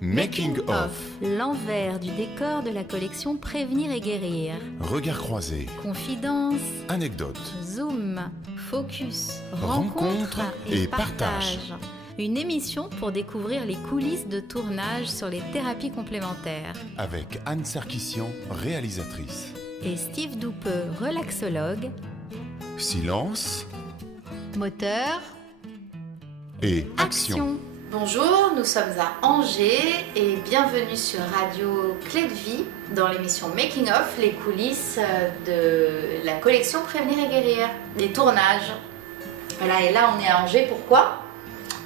Making of. L'envers du décor de la collection Prévenir et guérir. Regard croisé. Confidence. Anecdote. Zoom. Focus. Rencontre et partage. Une émission pour découvrir les coulisses de tournage sur les thérapies complémentaires. Avec Anne Sarkissian, réalisatrice. Et Steve Doupeux, relaxologue. Silence Moteur. et action. Bonjour, nous sommes à Angers et bienvenue sur Radio Clé de Vie dans l'émission Making of, les coulisses de la collection Prévenir et guérir, des tournages. Voilà, et là on est à Angers, pourquoi ?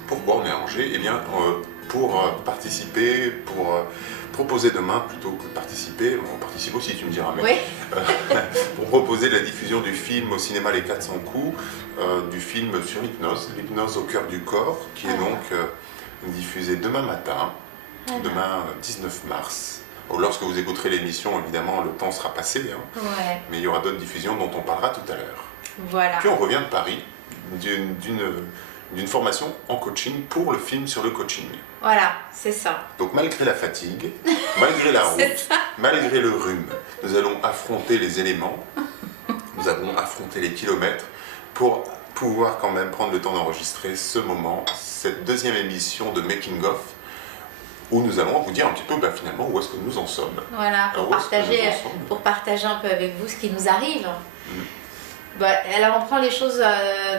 Pourquoi on est à Angers ? Eh bien, pour participer, pour proposer demain, plutôt que participer, on participe aussi, tu me diras, mais Oui. pour proposer la diffusion du film au cinéma Les 400 coups, du film sur l'hypnose au cœur du corps, qui est donc diffusé demain matin, demain 19 mars. Lorsque vous écouterez l'émission, évidemment, le temps sera passé, hein, Ouais, mais il y aura d'autres diffusions dont on parlera tout à l'heure. voilà. Puis on revient de Paris, d'une formation en coaching pour le film sur le coaching. Voilà, c'est ça. Donc malgré la fatigue, malgré la C'est route, ça. malgré le rhume, nous allons affronter les éléments, nous allons affronter les kilomètres pour pouvoir quand même prendre le temps d'enregistrer ce moment, cette deuxième émission de Making of, où nous allons vous dire un petit peu finalement où est-ce que nous en sommes. Voilà, Alors, où est-ce que nous en sommes pour partager un peu avec vous ce qui nous arrive. Alors on prend les choses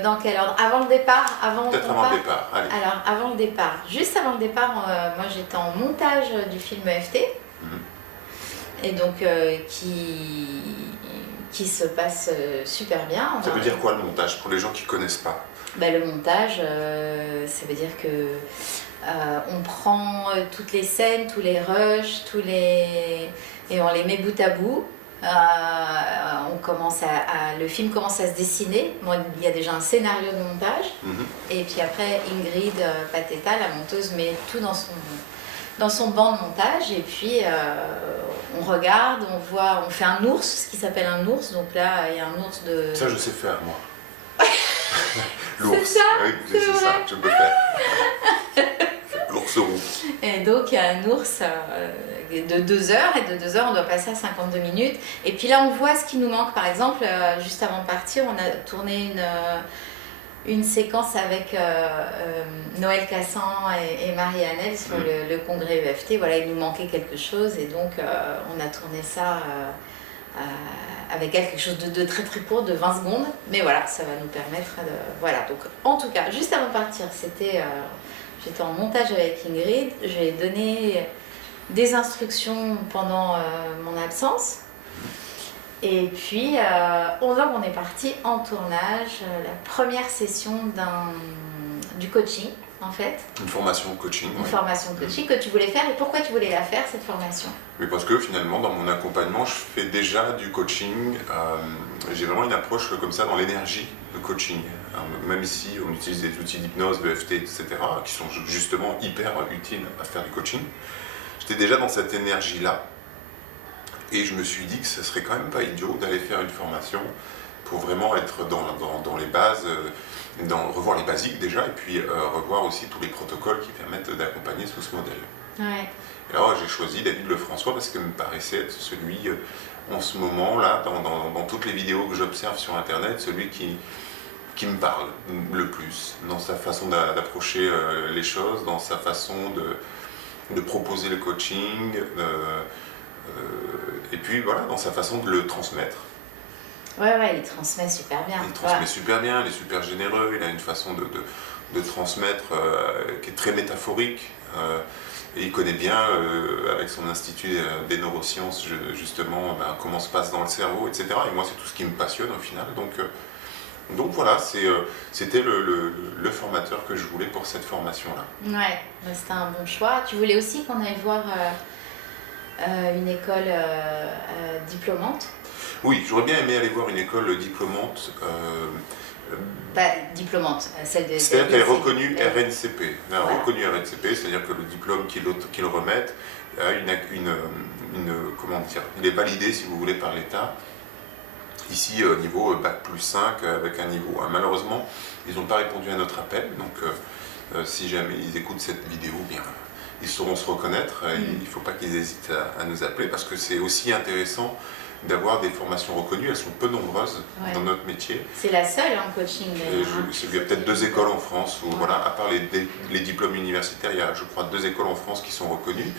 dans quel ordre ? Avant le départ, Peut-être avant le départ, allez. Alors avant le départ, juste avant le départ, moi j'étais en montage du film EFT, et donc qui se passe super bien. Ça veut dire quoi le montage pour les gens qui ne connaissent pas ? Le montage, ça veut dire que on prend toutes les scènes, tous les rushs, et on les met bout à bout. Le film commence à se dessiner. Bon, il y a déjà un scénario de montage. Et puis après, Ingrid Pateta, la monteuse, met tout dans son banc de montage. Et puis, on regarde, on fait un ours, ce qui s'appelle un ours. Donc là, il y a un ours de... Ça, je sais faire, moi. L'ours. C'est ça ? Oui, C'est c'est vrai. ça, je peux faire. L'ours roux. Et donc, il y a un ours de 2 heures, et de 2 heures, on doit passer à 52 minutes. Et puis là, on voit ce qui nous manque. Par exemple, juste avant de partir, on a tourné une séquence avec Noël Cassan et Marie-Annelle sur le congrès EFT. Voilà, il nous manquait quelque chose, et donc on a tourné ça avec elle, quelque chose de très très court, de 20 secondes. Mais voilà, ça va nous permettre de... Voilà, donc en tout cas, juste avant de partir, j'étais en montage avec Ingrid, j'ai donné des instructions pendant mon absence. Et puis, 11h, on est parti en tournage, la première session du coaching, en fait. Une formation coaching. Une ouais. formation de coaching que tu voulais faire. Et pourquoi tu voulais la faire, cette formation ? Mais parce que finalement, dans mon accompagnement, je fais déjà du coaching. J'ai vraiment une approche comme ça dans l'énergie de coaching. Même si on utilise des outils d'hypnose, d'EFT, etc., qui sont justement hyper utiles à faire du coaching, j'étais déjà dans cette énergie-là. Et je me suis dit que ce serait quand même pas idiot d'aller faire une formation pour vraiment être dans les bases, revoir les basiques déjà, et puis revoir aussi tous les protocoles qui permettent d'accompagner sous ce modèle. Ouais. Et alors j'ai choisi David Lefrançois parce qu'il me paraissait être celui, en ce moment-là, dans toutes les vidéos que j'observe sur Internet, celui qui me parle le plus, dans sa façon d'approcher les choses, dans sa façon de proposer le coaching, et puis voilà, dans sa façon de le transmettre. Ouais, il transmet super bien. Il transmet super bien, il est super généreux, il a une façon de transmettre qui est très métaphorique. Et il connaît bien, avec son institut des neurosciences, justement, comment se passe dans le cerveau, etc. Et moi, c'est tout ce qui me passionne au final. Donc voilà, c'était le formateur que je voulais pour cette formation-là. Ouais, c'était un bon choix. Tu voulais aussi qu'on aille voir une école diplômante ? Oui, j'aurais bien aimé aller voir une école diplômante. Diplômante, celle de... C'est-à-dire qu'elle est reconnue RNCP. Voilà. Reconnue RNCP, c'est-à-dire que le diplôme qu'ils remettent a comment dire, il est validé, si vous voulez, par l'État. Ici, niveau Bac plus 5, avec un niveau 1. Malheureusement, ils n'ont pas répondu à notre appel, donc si jamais ils écoutent cette vidéo, bien, ils sauront se reconnaître. Et il ne faut pas qu'ils hésitent à nous appeler parce que c'est aussi intéressant d'avoir des formations reconnues. Elles sont peu nombreuses dans notre métier. C'est la seule en coaching. Il y a peut-être 2 écoles en France où, voilà, à part les diplômes universitaires, il y a, je crois, 2 écoles en France qui sont reconnues.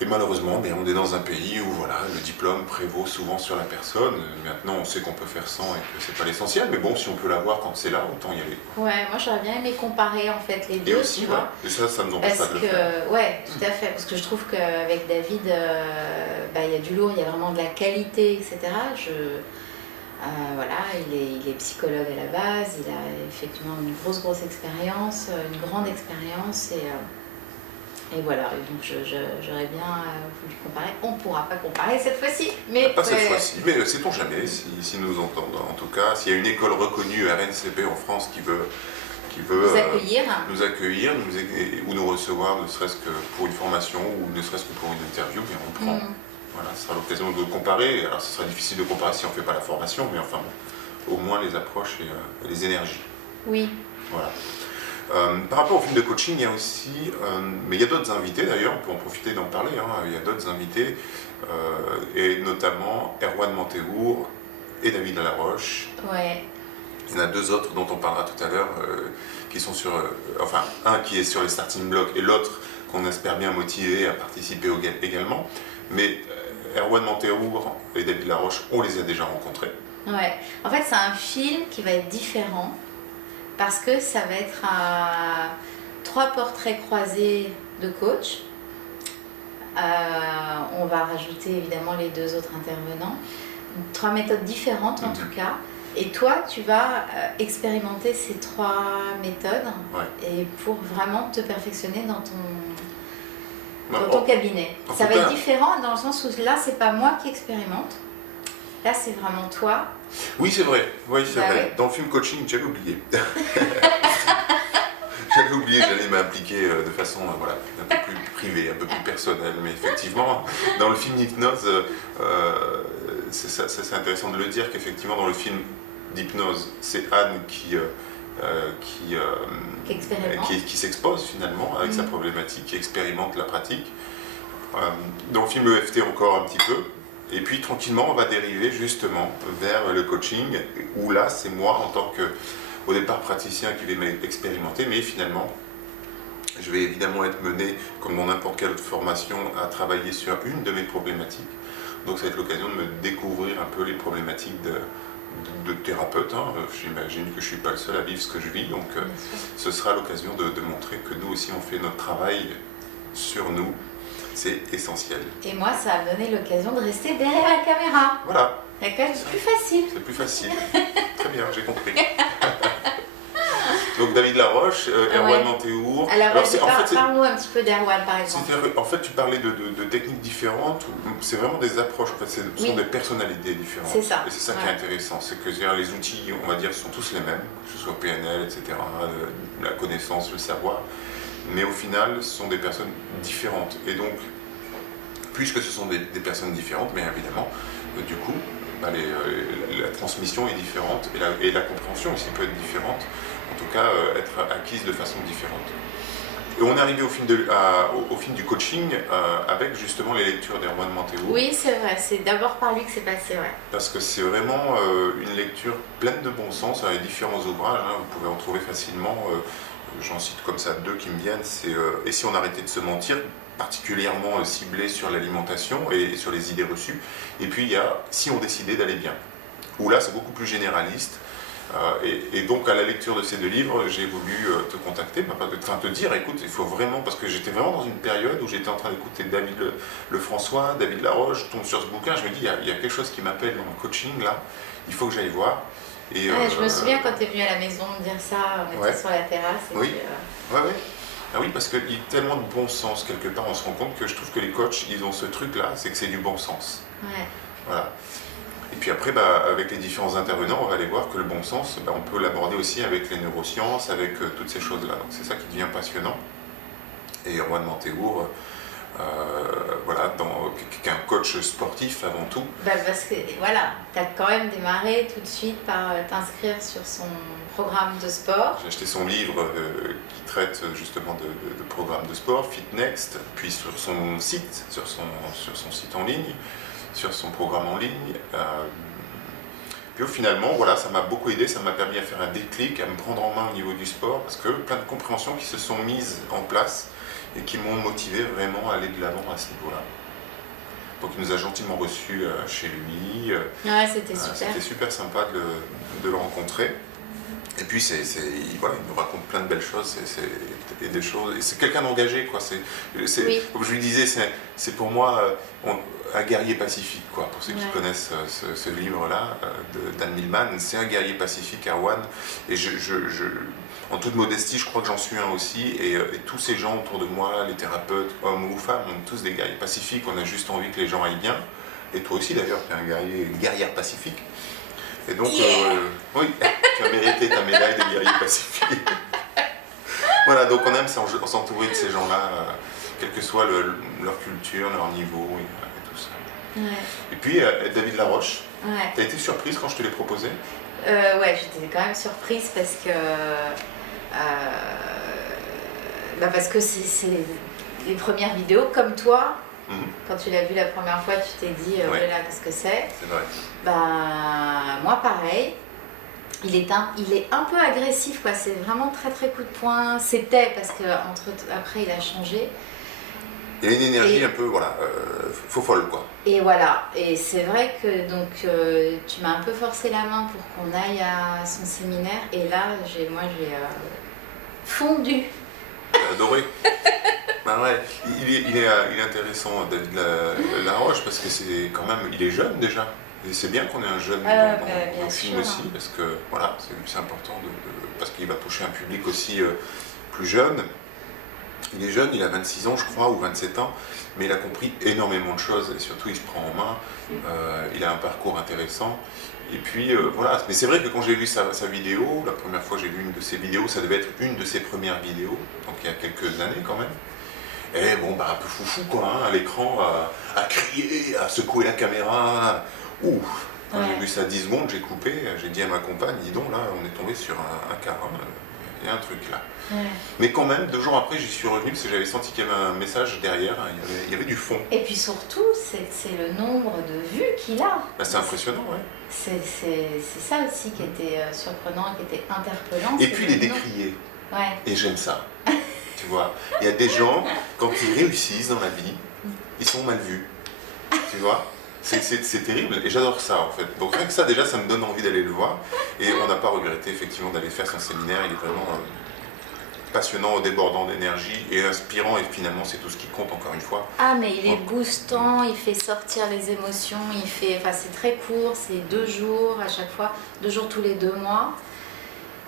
Et malheureusement, on est dans un pays où voilà, le diplôme prévaut souvent sur la personne. Maintenant, on sait qu'on peut faire sans et que c'est pas l'essentiel, mais bon, si on peut l'avoir quand c'est là, autant y aller. Ouais, moi j'aurais bien aimé comparer en fait les deux, aussi, tu vois. Et ça nous empêche pas de le faire. Ouais, tout à fait, parce que je trouve qu'avec David, il y a du lourd, il y a vraiment de la qualité, etc. Voilà, il est psychologue à la base, il a effectivement une grosse expérience, une grande expérience et voilà, et donc j'aurais bien voulu comparer. On ne pourra pas comparer cette fois-ci. Mais pas cette fois-ci, mais sait-on jamais, si nous entendent. En tout cas, s'il y a une école reconnue RNCP en France qui veut nous accueillir ou nous recevoir, ne serait-ce que pour une formation ou ne serait-ce que pour une interview, bien on prend. Voilà, ce sera l'occasion de comparer. Alors ce sera difficile de comparer si on ne fait pas la formation, mais enfin au moins les approches et les énergies. Oui. Voilà. Par rapport au film de coaching, il y a aussi, mais il y a d'autres invités d'ailleurs, on peut en profiter d'en parler, il y a d'autres invités, et notamment Erwan Manteour et David Laroche. Ouais. Il y en a 2 autres dont on parlera tout à l'heure, qui sont sur, enfin un qui est sur les starting blocks et l'autre qu'on espère bien motiver à participer également. Mais Erwan Manteour et David Laroche, on les a déjà rencontrés. Ouais, en fait c'est un film qui va être différent. Parce que ça va être 3 portraits croisés de coach. On va rajouter évidemment les 2 autres intervenants. 3 méthodes différentes en tout cas. Et toi, tu vas expérimenter ces 3 méthodes et pour vraiment te perfectionner dans ton cabinet. Ça va être différent dans le sens où là, c'est pas moi qui expérimente. Là, c'est vraiment toi. Oui, c'est vrai. Oui, c'est vrai. Ouais. Dans le film coaching, j'avais oublié. J'allais m'impliquer de façon un peu plus privée, un peu plus personnelle. Mais effectivement, dans le film d'hypnose, c'est intéressant de le dire qu'effectivement, dans le film d'hypnose, c'est Anne qui s'expose finalement avec sa problématique, qui expérimente la pratique. Dans le film EFT encore un petit peu. Et puis tranquillement, on va dériver justement vers le coaching, où là, c'est moi en tant que, au départ, praticien qui vais m'expérimenter, mais finalement, je vais évidemment être mené, comme dans n'importe quelle autre formation, à travailler sur une de mes problématiques. Donc ça va être l'occasion de me découvrir un peu les problématiques de thérapeute. J'imagine que je ne suis pas le seul à vivre ce que je vis, donc ce sera l'occasion de montrer que nous aussi, on fait notre travail sur nous. C'est essentiel. Et moi, ça a donné l'occasion de rester derrière la caméra. Voilà. D'accord, c'est plus facile. C'est plus facile. Très bien, j'ai compris. Donc David Laroche, Erwan Manteour. Alors parle-nous un petit peu d'Erwan par exemple. En fait, tu parlais de techniques différentes. C'est vraiment des approches. En fait, ce sont des personnalités différentes. C'est ça. Et c'est ça qui est intéressant. C'est que les outils, on va dire, sont tous les mêmes, que ce soit PNL, etc., la connaissance, le savoir. Mais au final, ce sont des personnes différentes. Et donc, puisque ce sont des personnes différentes, mais évidemment, du coup, la transmission est différente et la compréhension aussi peut être différente, en tout cas être acquise de façon différente. Et on est arrivé au film du coaching avec justement les lectures d'Erwan Manteour. Oui, c'est vrai, c'est d'abord par lui que c'est passé, ouais. Parce que c'est vraiment une lecture pleine de bon sens, avec différents ouvrages, vous pouvez en trouver facilement. J'en cite comme ça 2 qui me viennent, c'est « Et si on arrêtait de se mentir ?» particulièrement ciblé sur l'alimentation et sur les idées reçues. Et puis il y a « Si on décidait d'aller bien ?» où là c'est beaucoup plus généraliste. Et donc à la lecture de ces 2 livres, j'ai voulu te contacter, te dire, écoute, il faut vraiment, parce que j'étais vraiment dans une période où j'étais en train d'écouter David Lefrançois, David Laroche, je tombe sur ce bouquin, je me dis, il y a quelque chose qui m'appelle dans le coaching là, il faut que j'aille voir. Et, je me souviens quand tu es venu à la maison me dire ça, on était sur la terrasse. Et oui, puis, Ah oui, parce qu'il y a tellement de bon sens quelque part, on se rend compte que je trouve que les coachs, ils ont ce truc-là, c'est que c'est du bon sens. Ouais. Voilà. Et puis après, avec les différents intervenants, on va aller voir que le bon sens, on peut l'aborder aussi avec les neurosciences, avec toutes ces choses-là. Donc c'est ça qui devient passionnant. Et Erwan Manteour, voilà, qu'un coach sportif avant tout. Parce que voilà, tu as quand même démarré tout de suite par t'inscrire sur son programme de sport. J'ai acheté son livre qui traite justement de programmes de sport, FitNext, puis sur son site, sur son site en ligne, sur son programme en ligne. Puis finalement, voilà, ça m'a beaucoup aidé, ça m'a permis à faire un déclic, à me prendre en main au niveau du sport, parce que plein de compréhensions qui se sont mises en place et qui m'ont motivé vraiment à aller de l'avant à ce niveau-là. Donc il nous a gentiment reçus chez lui. Ouais, c'était super. C'était super sympa de le rencontrer. Et puis voilà, il nous raconte plein de belles choses, et des choses. Et c'est quelqu'un d'engagé, quoi. Oui. Comme je lui disais, c'est pour moi un guerrier pacifique, quoi. Pour ceux qui connaissent ce livre-là d'Anne Millman, c'est un guerrier pacifique, Erwan. Et en toute modestie, je crois que j'en suis un aussi. Et tous ces gens autour de moi, les thérapeutes, hommes ou femmes, on est tous des guerriers pacifiques. On a juste envie que les gens aillent bien. Et toi aussi, d'ailleurs, tu es une guerrière pacifique. Et donc, oui, tu as mérité ta médaille de guerrier pacifique. Voilà, donc on aime s'entourer de ces gens-là, quelle que soit leur culture, leur niveau et tout ça. Ouais. Et puis, David Laroche, ouais. T'as été surprise quand je te l'ai proposé? Ouais, j'étais quand même surprise parce que c'est les premières vidéos, comme toi. Quand tu l'as vu la première fois, tu t'es dit, oh là là, qu'est-ce que c'est? C'est vrai. Moi, pareil. Il est un peu agressif, quoi. C'est vraiment très très coup de poing. C'était parce que après, il a changé. Il y a une énergie un peu, voilà, faux folle, quoi. Et voilà. Et c'est vrai que donc tu m'as un peu forcé la main pour qu'on aille à son séminaire. Et là, j'ai fondu. J'ai adoré. Ben ouais, il est intéressant, David Laroche, parce que c'est quand même, il est jeune déjà. Et c'est bien qu'on ait un jeune dans le film aussi, parce que voilà, c'est important parce qu'il va toucher un public aussi plus jeune. Il est jeune, il a 26 ans je crois, ou 27 ans, mais il a compris énormément de choses, et surtout il se prend en main, il a un parcours intéressant. Et puis voilà, mais c'est vrai que quand j'ai vu sa vidéo, la première fois que j'ai vu une de ses vidéos, ça devait être une de ses premières vidéos, donc il y a quelques années quand même. Et bon, un peu foufou quoi, hein, à l'écran, à crier, à secouer la caméra. Ouh, quand j'ai vu ça 10 secondes, j'ai coupé, j'ai dit à ma compagne, dis donc là, on est tombé sur un cas, il y a un truc là. Ouais. Mais quand même, 2 jours après, j'y suis revenu parce que j'avais senti qu'il y avait un message derrière, il y avait du fond. Et puis surtout, c'est le nombre de vues qu'il a. C'est impressionnant, ouais. C'est ça aussi qui était surprenant, qui était interpellant. Et puis il est décrié. Ouais. Et j'aime ça. Tu vois, il y a des gens, quand ils réussissent dans la vie, ils sont mal vus. Tu vois, c'est terrible et j'adore ça en fait. Donc rien que ça déjà, ça me donne envie d'aller le voir. Et on n'a pas regretté effectivement d'aller faire son séminaire. Il est vraiment passionnant, débordant d'énergie et inspirant, et finalement c'est tout ce qui compte encore une fois. Ah mais il est boostant, il fait sortir les émotions, c'est très court, c'est 2 jours à chaque fois, 2 jours tous les 2 mois.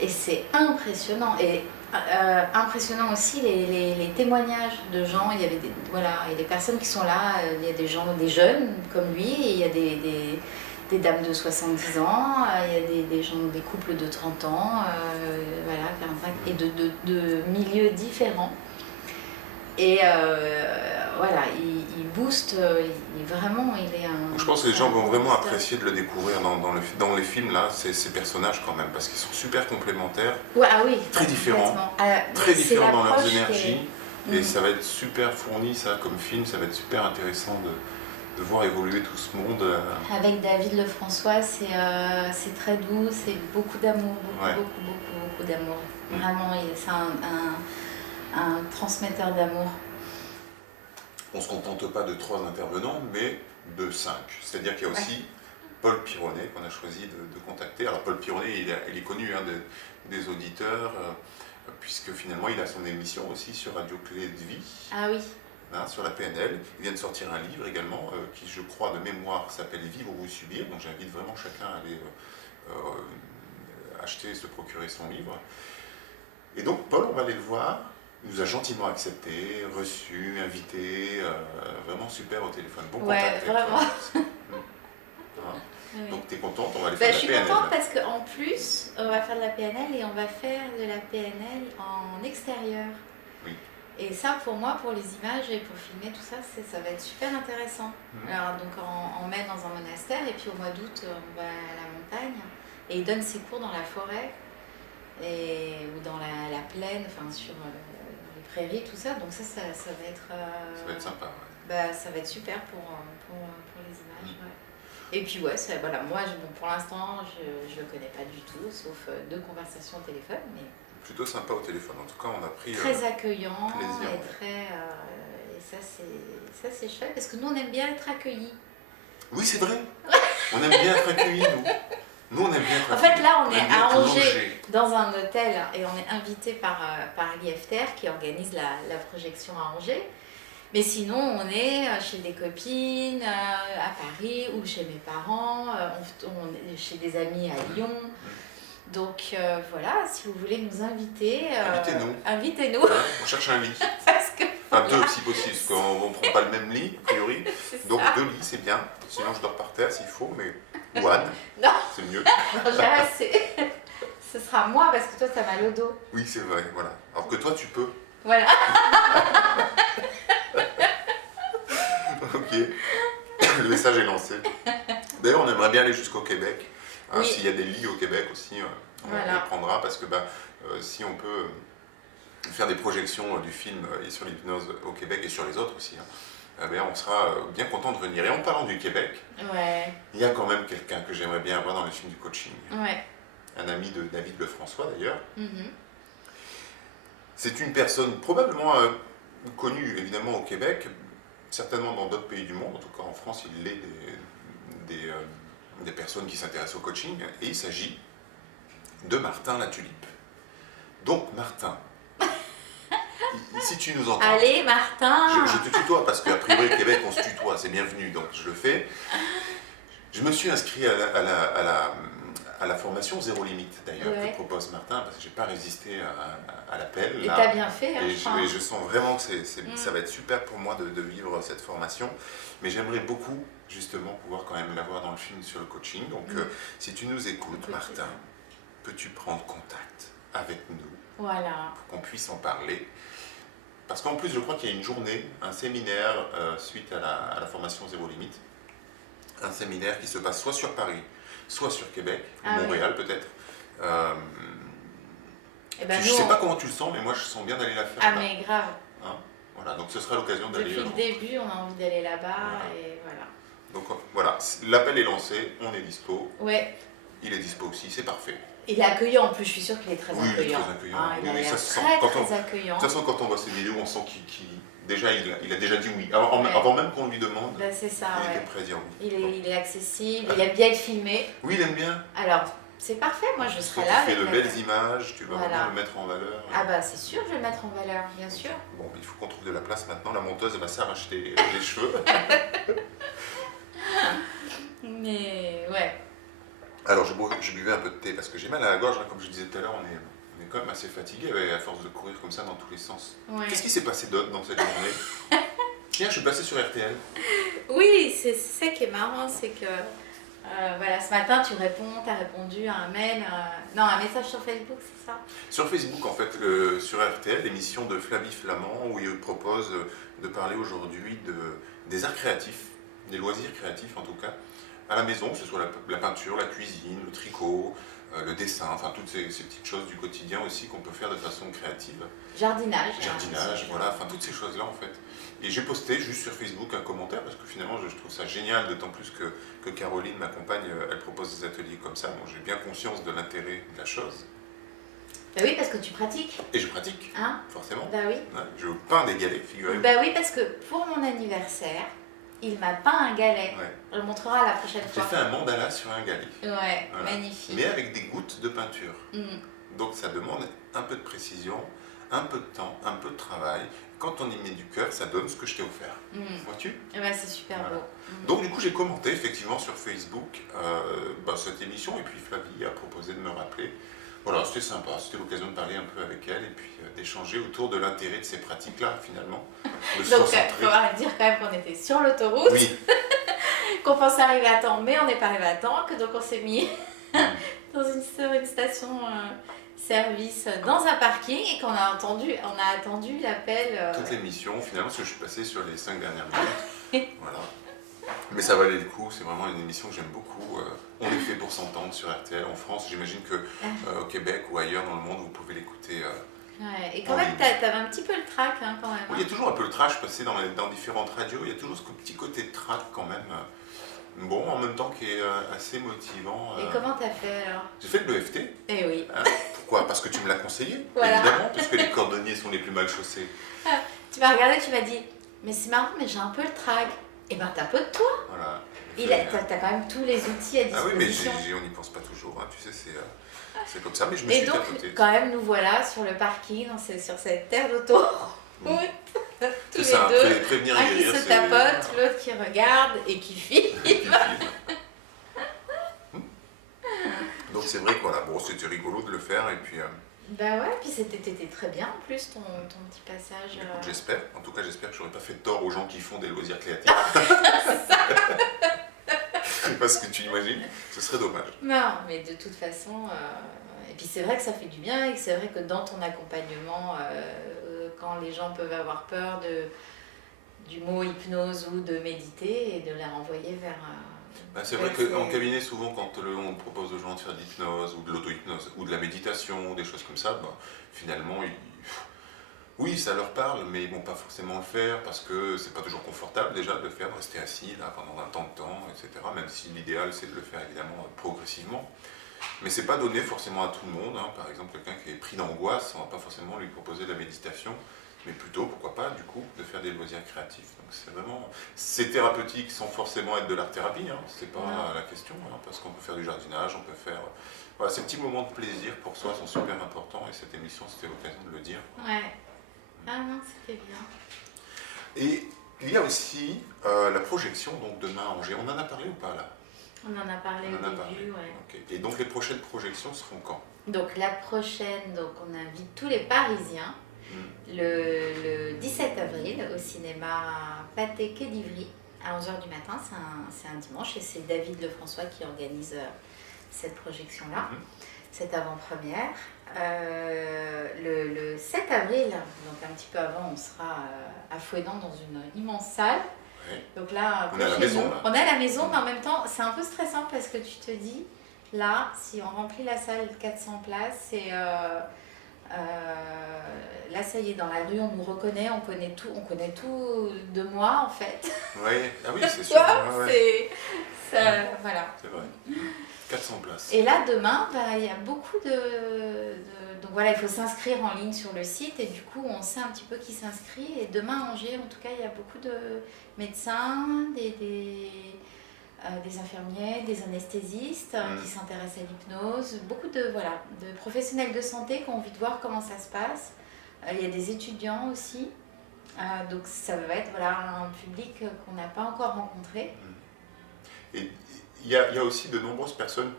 Et c'est impressionnant. Et impressionnant aussi les témoignages de gens. Il y avait des personnes qui sont là, il y a des jeunes comme lui, et il y a des dames de 70 ans, il y a des gens, des couples de 30 ans, 45, et de milieux différents. Et il booste, il est un... Je pense que les gens vont vraiment apprécier de le découvrir dans les films là, ces personnages quand même, parce qu'ils sont super complémentaires, très différents, très différents dans leurs énergies, et ça va être super fourni ça comme film, ça va être super intéressant de voir évoluer tout ce monde. Avec David Lefrançois, c'est très doux, c'est beaucoup d'amour, beaucoup d'amour. Vraiment, c'est un transmetteur d'amour. On ne se contente pas de 3 intervenants, mais de 5. C'est-à-dire qu'il y a aussi Paul Pironnet qu'on a choisi de contacter. Alors Paul Pironnet, il est connu des auditeurs, puisque finalement il a son émission aussi sur Radio Clé de Vie. Ah oui. Sur la PNL. Il vient de sortir un livre également, qui je crois de mémoire s'appelle Vivre ou subir. Donc j'invite vraiment chacun à aller acheter, se procurer son livre. Et donc Paul, on va aller le voir. Il nous a gentiment accepté, reçu, invité, vraiment super au téléphone. Bon contact. Vraiment. Donc tu es contente, on va aller faire de la PNL. Je suis contente parce qu'en plus, on va faire de la PNL et on va faire de la PNL en extérieur. Oui. Et ça, pour moi, pour les images et pour filmer tout ça, ça va être super intéressant. Alors, donc en mai dans un monastère, et puis au mois d'août, on va à la montagne. Et il donne ses cours dans la forêt, ou dans la plaine, enfin sur les prairies, tout ça. Donc ça va être... Ça va être sympa. Ça va être super pour les images. Ouais. Et puis voilà, moi, pour l'instant, je le connais pas du tout, sauf 2 conversations au téléphone, mais... Plutôt sympa au téléphone. En tout cas, on a pris très accueillant plaisir, et très et ça c'est chouette parce que nous on aime bien être accueillis. Oui, c'est vrai. On aime bien être accueillis, nous. Nous, on aime bien être En accueillis. fait, là, on est aime bien à Angers, manger. dans un hôtel, et on est invité par l'IFTR qui organise la projection à Angers. Mais sinon, on est chez des copines à Paris ou chez mes parents, on est chez des amis à Lyon. Donc voilà, si vous voulez nous inviter, invitez-nous. Ouais, on cherche un lit. Parce que Enfin, 2 si possible, parce qu'on ne prend pas le même lit, a priori. Donc ça. 2 lits, c'est bien. Sinon, je dors par terre s'il faut, mais ou Anne, Non, c'est mieux. j'ai assez. Ce sera moi parce que toi, t'as mal au dos. Oui, c'est vrai, voilà. Alors que toi, tu peux. Voilà. Ok. Le message est lancé. D'ailleurs, on aimerait bien aller jusqu'au Québec. Oui. S'il y a des lits au Québec aussi, on Voilà. les prendra parce que si on peut faire des projections du film sur l'hypnose au Québec et sur les autres aussi, on sera bien content de venir. Et en parlant du Québec, Ouais. il y a quand même quelqu'un que j'aimerais bien avoir dans le film du coaching. Ouais. Un ami de David Lefrançois d'ailleurs. Mhm. C'est une personne probablement connue évidemment au Québec, certainement dans d'autres pays du monde, en tout cas en France il l'est des personnes qui s'intéressent au coaching, et il s'agit de Martin Latulipe. Donc Martin, si tu nous entends, Allez, Martin. je te tutoie parce qu'à priori au Québec on se tutoie, c'est bienvenu, donc je le fais. Je me suis inscrit à la formation Zéro Limite d'ailleurs que propose Martin, parce que j'ai pas résisté à l'appel. Et t'as bien fait, hein, et je sens vraiment que ça va être super pour moi de vivre cette formation. Mais j'aimerais beaucoup justement pouvoir quand même l'avoir dans le film sur le coaching. Donc si tu nous écoutes, Martin, peux-tu prendre contact avec nous Voilà. pour qu'on puisse en parler? Parce qu'en plus, je crois qu'il y a une journée, un séminaire suite à la formation Zéro Limite. Un séminaire qui se passe soit sur Paris, soit sur Québec, Montréal peut-être. Je ne sais pas comment tu le sens, mais moi je sens bien d'aller la faire. Ah mais grave. Hein, voilà, donc ce sera l'occasion d'aller. Depuis le début, on a envie d'aller là-bas et voilà. Donc voilà, l'appel est lancé, on est dispo. Ouais. Il est dispo aussi, c'est parfait. Il est accueillant en plus, je suis sûre qu'il est très accueillant. Il est très accueillant. Ah, il a l'air ça se sent. très accueillant. De toute façon, quand on voit ces vidéos, on sent déjà, il a déjà dit oui. Avant même qu'on lui demande, c'est ça, il était prêt à dire oui. Il est accessible, il aime bien être filmé. Oui, il aime bien. Alors, c'est parfait, moi je serai Quand là. tu fais de belles images, tu vas vraiment le mettre en valeur. Ah bah c'est sûr, je vais le mettre en valeur, bien sûr. Bon, il faut qu'on trouve de la place maintenant. La monteuse, elle va s'arracher les cheveux. Mais ouais. Alors, je buvais un peu de thé parce que j'ai mal à la gorge. Hein, comme je disais tout à l'heure, on est quand même assez fatigué à force de courir comme ça dans tous les sens. Ouais. Qu'est-ce qui s'est passé d'autre dans cette journée? Hier, je suis passé sur RTL. Oui, c'est ça qui est marrant, c'est que voilà, ce matin, tu as répondu à un mail, un message sur Facebook, c'est ça? Sur Facebook, en fait, sur RTL, l'émission de Flavie Flamand, où il propose de parler aujourd'hui des arts créatifs, des loisirs créatifs en tout cas, à la maison, que ce soit la peinture, la cuisine, le tricot, le dessin, enfin toutes ces petites choses du quotidien aussi qu'on peut faire de façon créative. Jardinage, voilà, enfin toutes ces choses-là en fait. Et j'ai posté juste sur Facebook un commentaire parce que finalement je trouve ça génial, d'autant plus que Caroline, ma compagne, elle propose des ateliers comme ça. Bon, j'ai bien conscience de l'intérêt de la chose. Bah oui, parce que tu pratiques. Et je pratique, hein? Forcément. Bah oui. Ouais, je peins des galets, figurez-vous. Bah oui, parce que pour mon anniversaire, il m'a peint un galet. Ouais. Je le montrerai la prochaine J'ai fois. fait un mandala sur un galet. Ouais, voilà. magnifique. Mais avec des gouttes de peinture. Mm. Donc ça demande un peu de précision, un peu de temps, un peu de travail. Quand on y met du cœur, ça donne ce que je t'ai offert. Vois-tu? Bah, c'est super beau. Donc du coup, j'ai commenté effectivement sur Facebook cette émission et puis Flavie a proposé de me rappeler. Voilà, c'était sympa, c'était l'occasion de parler un peu avec elle et puis d'échanger autour de l'intérêt de ces pratiques-là finalement. Donc il faut dire quand même qu'on était sur l'autoroute, oui. qu'on pensait arriver à temps, mais on n'est pas arrivé à temps, que donc on s'est mis sur une station service dans un parking et qu'on a attendu l'appel. Toute l'émission, finalement, parce que je suis passé sur les 5 dernières minutes. Voilà. Mais ça valait le coup, c'est vraiment une émission que j'aime beaucoup. On est fait pour s'entendre sur RTL en France. J'imagine qu'au Québec ou ailleurs dans le monde, vous pouvez l'écouter. Ouais, et quand même, t'avais un petit peu le trac hein, quand même. Oui, il y a toujours un peu le trash passé dans différentes radios. Il y a toujours ce petit côté de track quand même. Bon, en même temps qui est assez motivant. Et comment t'as fait alors? J'ai fait le EFT. Eh oui. Pourquoi? Parce que tu me l'as conseillé, Voilà. évidemment, parce que les cordonniers sont les plus mal chaussés. Tu m'as regardé, tu m'as dit, mais c'est marrant, mais j'ai un peu le trac. Eh ben t'as peu de toi. Voilà. T'as quand même tous les outils à Ah oui, mais disposition. on n'y pense pas toujours, hein. Tu sais, c'est comme ça, mais je me suis Et donc, tapoté. quand même, nous voilà sur le parking, sur cette terre d'autoroute. Tous les ça, deux, prévenir un et qui guérir, se c'est- tapote, l'autre qui regarde et qui filme. Donc c'est vrai que voilà, bon, c'était rigolo de le faire et puis Bah ouais, puis t'étais très bien en plus ton petit passage. écoute, j'espère, en tout cas j'espère que j'aurais pas fait de tort aux gens qui font des loisirs créatifs. Parce que tu imagines, ce serait dommage. Non, mais de toute façon, et puis c'est vrai que ça fait du bien et que c'est vrai que dans ton accompagnement, quand les gens peuvent avoir peur du mot hypnose ou de méditer et de les renvoyer vers... C'est vrai qu'en cabinet, souvent, quand on propose aux gens de faire de l'hypnose ou de l'auto-hypnose ou de la méditation ou des choses comme ça, finalement, oui, ça leur parle, mais ils vont pas forcément le faire parce que c'est pas toujours confortable déjà de le faire, de rester assis là pendant un temps de temps, etc. Même si l'idéal c'est de le faire évidemment progressivement. Mais c'est pas donné forcément à tout le monde, hein. Par exemple, quelqu'un qui est pris d'angoisse, on va pas forcément lui proposer de la méditation, mais plutôt, pourquoi pas, du coup, de faire des loisirs créatifs. Donc c'est thérapeutique sans forcément être de l'art-thérapie, hein. C'est pas la question, hein, parce qu'on peut faire du jardinage, on peut faire... Voilà, ces petits moments de plaisir pour soi sont super importants et cette émission, c'était l'occasion de le dire. Ouais. Ah non, c'était bien. Et il y a aussi la projection, donc demain à Angers. On en a parlé ou pas là? On en a parlé On en a au parlé. début, ouais. Okay. Et donc les prochaines projections seront quand? Donc la prochaine, donc on invite tous les Parisiens le 17 avril au cinéma Pathé Quai d'Ivry à 11h du matin. C'est un dimanche et c'est David Lefrançois qui organise cette projection-là, cette avant-première. Le 7 avril, donc un petit peu avant, on sera à Fouesnant dans une immense salle. Ouais. Donc là, on est à la maison. Là. On est à la maison, mais en même temps, c'est un peu stressant parce que tu te dis, là, si on remplit la salle de 400 places, c'est... là, ça y est, dans la rue, on nous reconnaît, on connaît tout de moi, en fait. Oui, ah oui, c'est sûr. Voilà. C'est vrai. 400 places. Et là, demain, il y a beaucoup donc voilà, il faut s'inscrire en ligne sur le site et du coup, on sait un petit peu qui s'inscrit. Et demain, à Angers, en tout cas, il y a beaucoup de médecins, des infirmiers, des anesthésistes qui s'intéressent à l'hypnose, beaucoup de professionnels de santé qui ont envie de voir comment ça se passe. Il y a des étudiants aussi. Donc ça va être un public qu'on n'a pas encore rencontré. Et il y a aussi de nombreuses personnes,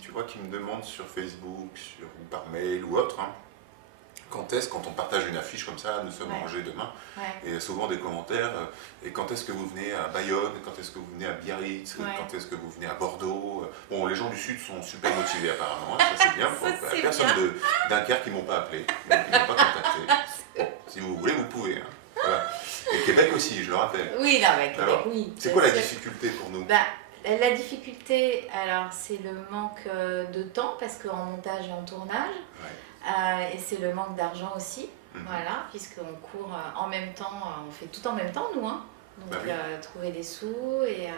tu vois, qui me demandent sur Facebook, ou par mail ou autre, hein, quand on partage une affiche comme ça, nous sommes à Angers demain, et souvent des commentaires, et quand est-ce que vous venez à Bayonne, quand est-ce que vous venez à Biarritz, quand est-ce que vous venez à Bordeaux. Bon, les gens du Sud sont super motivés apparemment, hein, ça c'est bien. Il n'y a personne de Dunkerque qui ne m'ont pas appelé, qui ne m'ont pas contacté. Bon, si vous voulez, vous pouvez. Hein. Voilà. Et Québec aussi, je le rappelle. Oui, non, mais Québec, alors, oui. C'est quoi la difficulté pour nous? La difficulté, alors c'est le manque de temps, parce qu'en montage et en tournage, et c'est le manque d'argent aussi, voilà, puisqu'on court en même temps, on fait tout en même temps, nous, hein. Donc trouver des sous et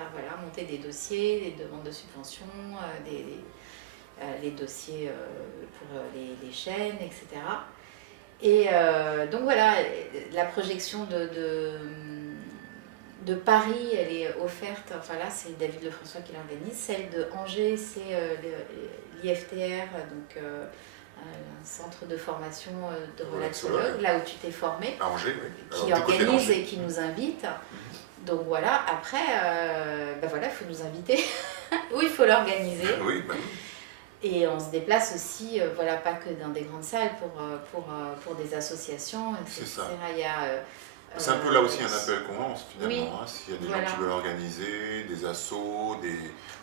monter des dossiers, des demandes de subventions, les dossiers pour les chaînes, etc. Et donc voilà, la projection de Paris, elle est offerte, enfin là c'est David Lefrançois qui l'organise, celle de Angers c'est l'IFTR, donc un centre de formation de relaxologue, là où tu t'es formé, à Angers, qui organise et qui nous invite. Donc voilà, après, il faut nous inviter, ou il faut l'organiser. Oui. Et on se déplace aussi, pas que dans des grandes salles, pour des associations, etc. C'est ça. Il y a, c'est un peu là aussi un appel qu'on lance finalement. Oui, hein, s'il y a des gens qui veulent organiser, des assos,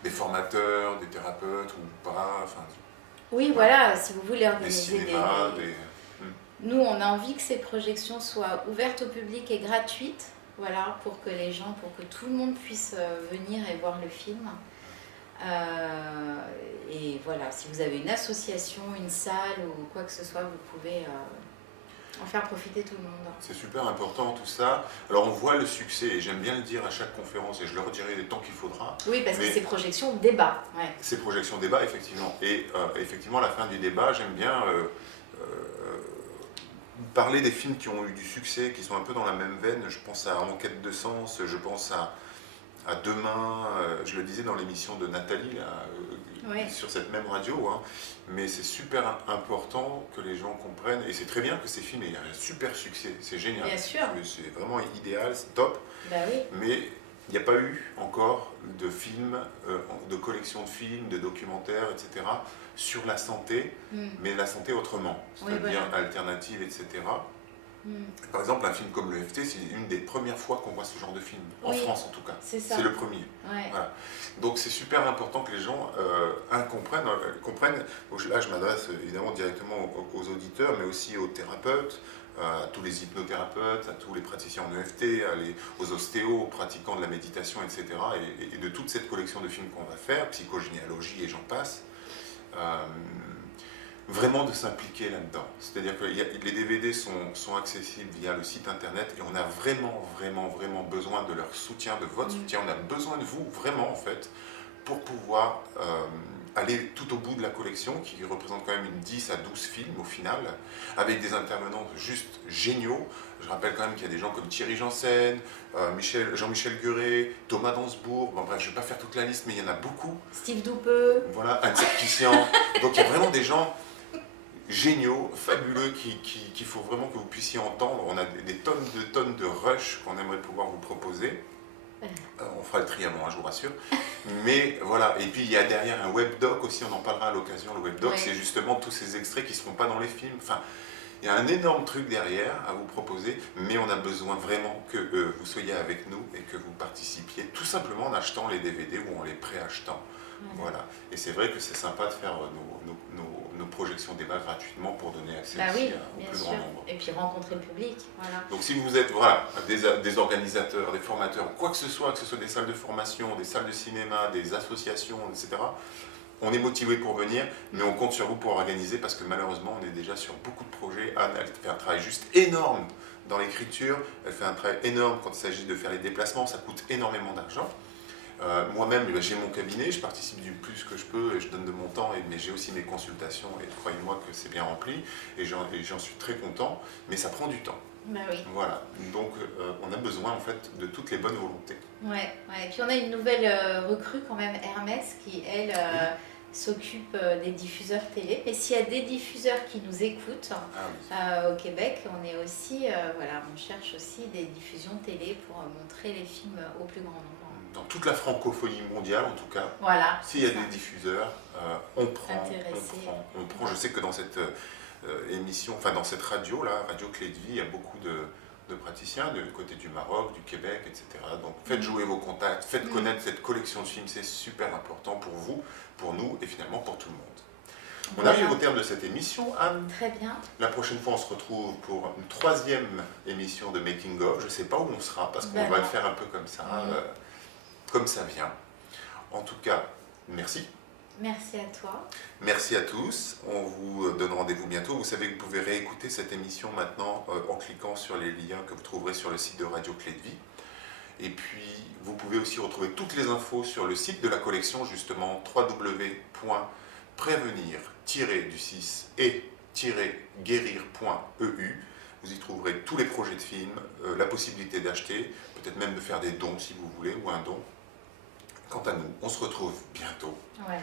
des formateurs, des thérapeutes ou pas. Enfin, Oui, voilà, si vous voulez Des organiser cinémas, Nous, on a envie que ces projections soient ouvertes au public et gratuites, voilà, pour que tout le monde puisse venir et voir le film. Et voilà, si vous avez une association, une salle ou quoi que ce soit, vous pouvez en faire profiter tout le monde. C'est super important tout ça. Alors on voit le succès, et j'aime bien le dire à chaque conférence, et je le redirai le temps qu'il faudra. Oui, parce que ces projections débat. Ouais. Ces projections débat, effectivement. Et effectivement, à la fin du débat, j'aime bien parler des films qui ont eu du succès, qui sont un peu dans la même veine. Je pense à Enquête de sens, je pense à Demain, je le disais dans l'émission de Nathalie, là, sur cette même radio, hein. Mais c'est super important que les gens comprennent, et c'est très bien que ces films aient un super succès, c'est génial. Bien sûr. C'est vraiment idéal, c'est top. Bah oui. Mais il n'y a pas eu encore de films, de collection de films, de documentaires, etc., sur la santé, mais la santé autrement, c'est-à-dire alternative, etc. Par exemple, un film comme le FT, c'est une des premières fois qu'on voit ce genre de film, en France en tout cas. C'est le premier. Ouais. Voilà. Donc c'est super important que les gens comprennent. Donc, là, je m'adresse évidemment directement aux auditeurs, mais aussi aux thérapeutes, à tous les hypnothérapeutes, à tous les praticiens en EFT, aux ostéos, aux pratiquants de la méditation, etc. Et de toute cette collection de films qu'on va faire, psychogénéalogie et j'en passe. Vraiment de s'impliquer là-dedans. C'est-à-dire que les DVD sont accessibles via le site internet, et on a vraiment besoin de leur soutien, de votre soutien. On a besoin de vous, vraiment en fait, pour pouvoir aller tout au bout de la collection, qui représente quand même une 10 à 12 films au final, avec des intervenants juste géniaux. Je rappelle quand même qu'il y a des gens comme Thierry Janssen, Jean-Michel Guret, Thomas Dansbourg, bon bref, je ne vais pas faire toute la liste, mais il y en a beaucoup. Steve Doupeux. Voilà, Anne Sarkissian. Donc il y a vraiment des gens géniaux, fabuleux, qu'il faut vraiment que vous puissiez entendre. On a des tonnes de rush qu'on aimerait pouvoir vous proposer. On fera le triamant, hein, je vous rassure. Mais voilà, et puis il y a derrière un webdoc aussi, on en parlera à l'occasion. Le webdoc, c'est justement tous ces extraits qui ne seront pas dans les films. Enfin, il y a un énorme truc derrière à vous proposer, mais on a besoin vraiment que vous soyez avec nous et que vous participiez, tout simplement en achetant les DVD ou en les préachetant. Voilà. Et c'est vrai que c'est sympa de faire nos projections débat gratuitement pour donner accès aussi au plus grand nombre. Et puis rencontrer le public. Voilà. Donc si vous êtes des organisateurs, des formateurs, quoi que ce soit des salles de formation, des salles de cinéma, des associations, etc., on est motivé pour venir, mais on compte sur vous pour organiser, parce que malheureusement on est déjà sur beaucoup de projets. Anne, elle fait un travail juste énorme dans l'écriture, elle fait un travail énorme quand il s'agit de faire les déplacements, ça coûte énormément d'argent. Moi-même, j'ai mon cabinet, je participe du plus que je peux et je donne de mon temps, mais j'ai aussi mes consultations, et croyez-moi que c'est bien rempli, et j'en suis très content, mais ça prend du temps. Bah oui. Voilà, donc on a besoin en fait de toutes les bonnes volontés. Ouais. Et puis on a une nouvelle recrue quand même, Hermès, qui elle s'occupe des diffuseurs télé. Et s'il y a des diffuseurs qui nous écoutent au Québec, on est aussi, on cherche aussi des diffusions télé pour montrer les films au plus grand nombre. Dans toute la francophonie mondiale en tout cas, s'il y a des diffuseurs, on prend. Je sais que dans cette émission, enfin dans cette radio là, Radio Clé de Vie, il y a beaucoup de praticiens du côté du Maroc, du Québec, etc. Donc faites jouer vos contacts, faites connaître cette collection de films, c'est super important pour vous, pour nous et finalement pour tout le monde. On arrive au terme de cette émission, Anne. Très bien. La prochaine fois, on se retrouve pour une 3e émission de Making of. Je ne sais pas où on sera, parce qu'on va le faire un peu comme ça, comme ça vient. En tout cas, merci. Merci à toi. Merci à tous. On vous donne rendez-vous bientôt. Vous savez que vous pouvez réécouter cette émission maintenant en cliquant sur les liens que vous trouverez sur le site de Radio Clé de Vie. Et puis, vous pouvez aussi retrouver toutes les infos sur le site de la collection, justement, www.prévenir-et-guérir.eu. Vous y trouverez tous les projets de films, la possibilité d'acheter, peut-être même de faire des dons si vous voulez, ou un don. Quant à nous, on se retrouve bientôt. Voilà.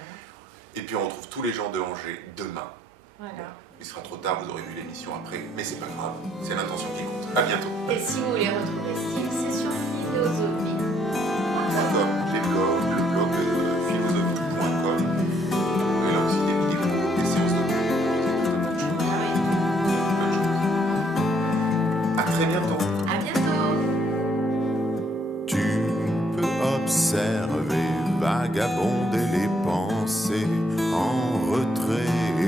Et puis on retrouve tous les gens de Angers demain. Voilà. Bon, il sera trop tard, vous aurez vu l'émission après, mais c'est pas grave, c'est l'intention qui compte. À bientôt. Et si vous voulez retrouver Steve, c'est sur philosophie.com. Le blog philosophie.com. Et là aussi des vidéos, des séances de cours. À très bientôt. À bientôt. Tu peux observer vagabonder les pensées en retrait.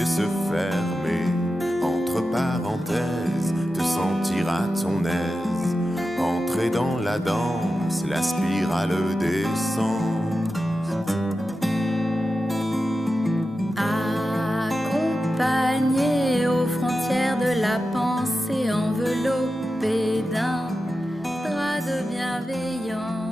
yeux se fermer, entre parenthèses, te sentir à ton aise, entrer dans la danse, la spirale descend. Accompagné aux frontières de la pensée, enveloppé d'un drap de bienveillance.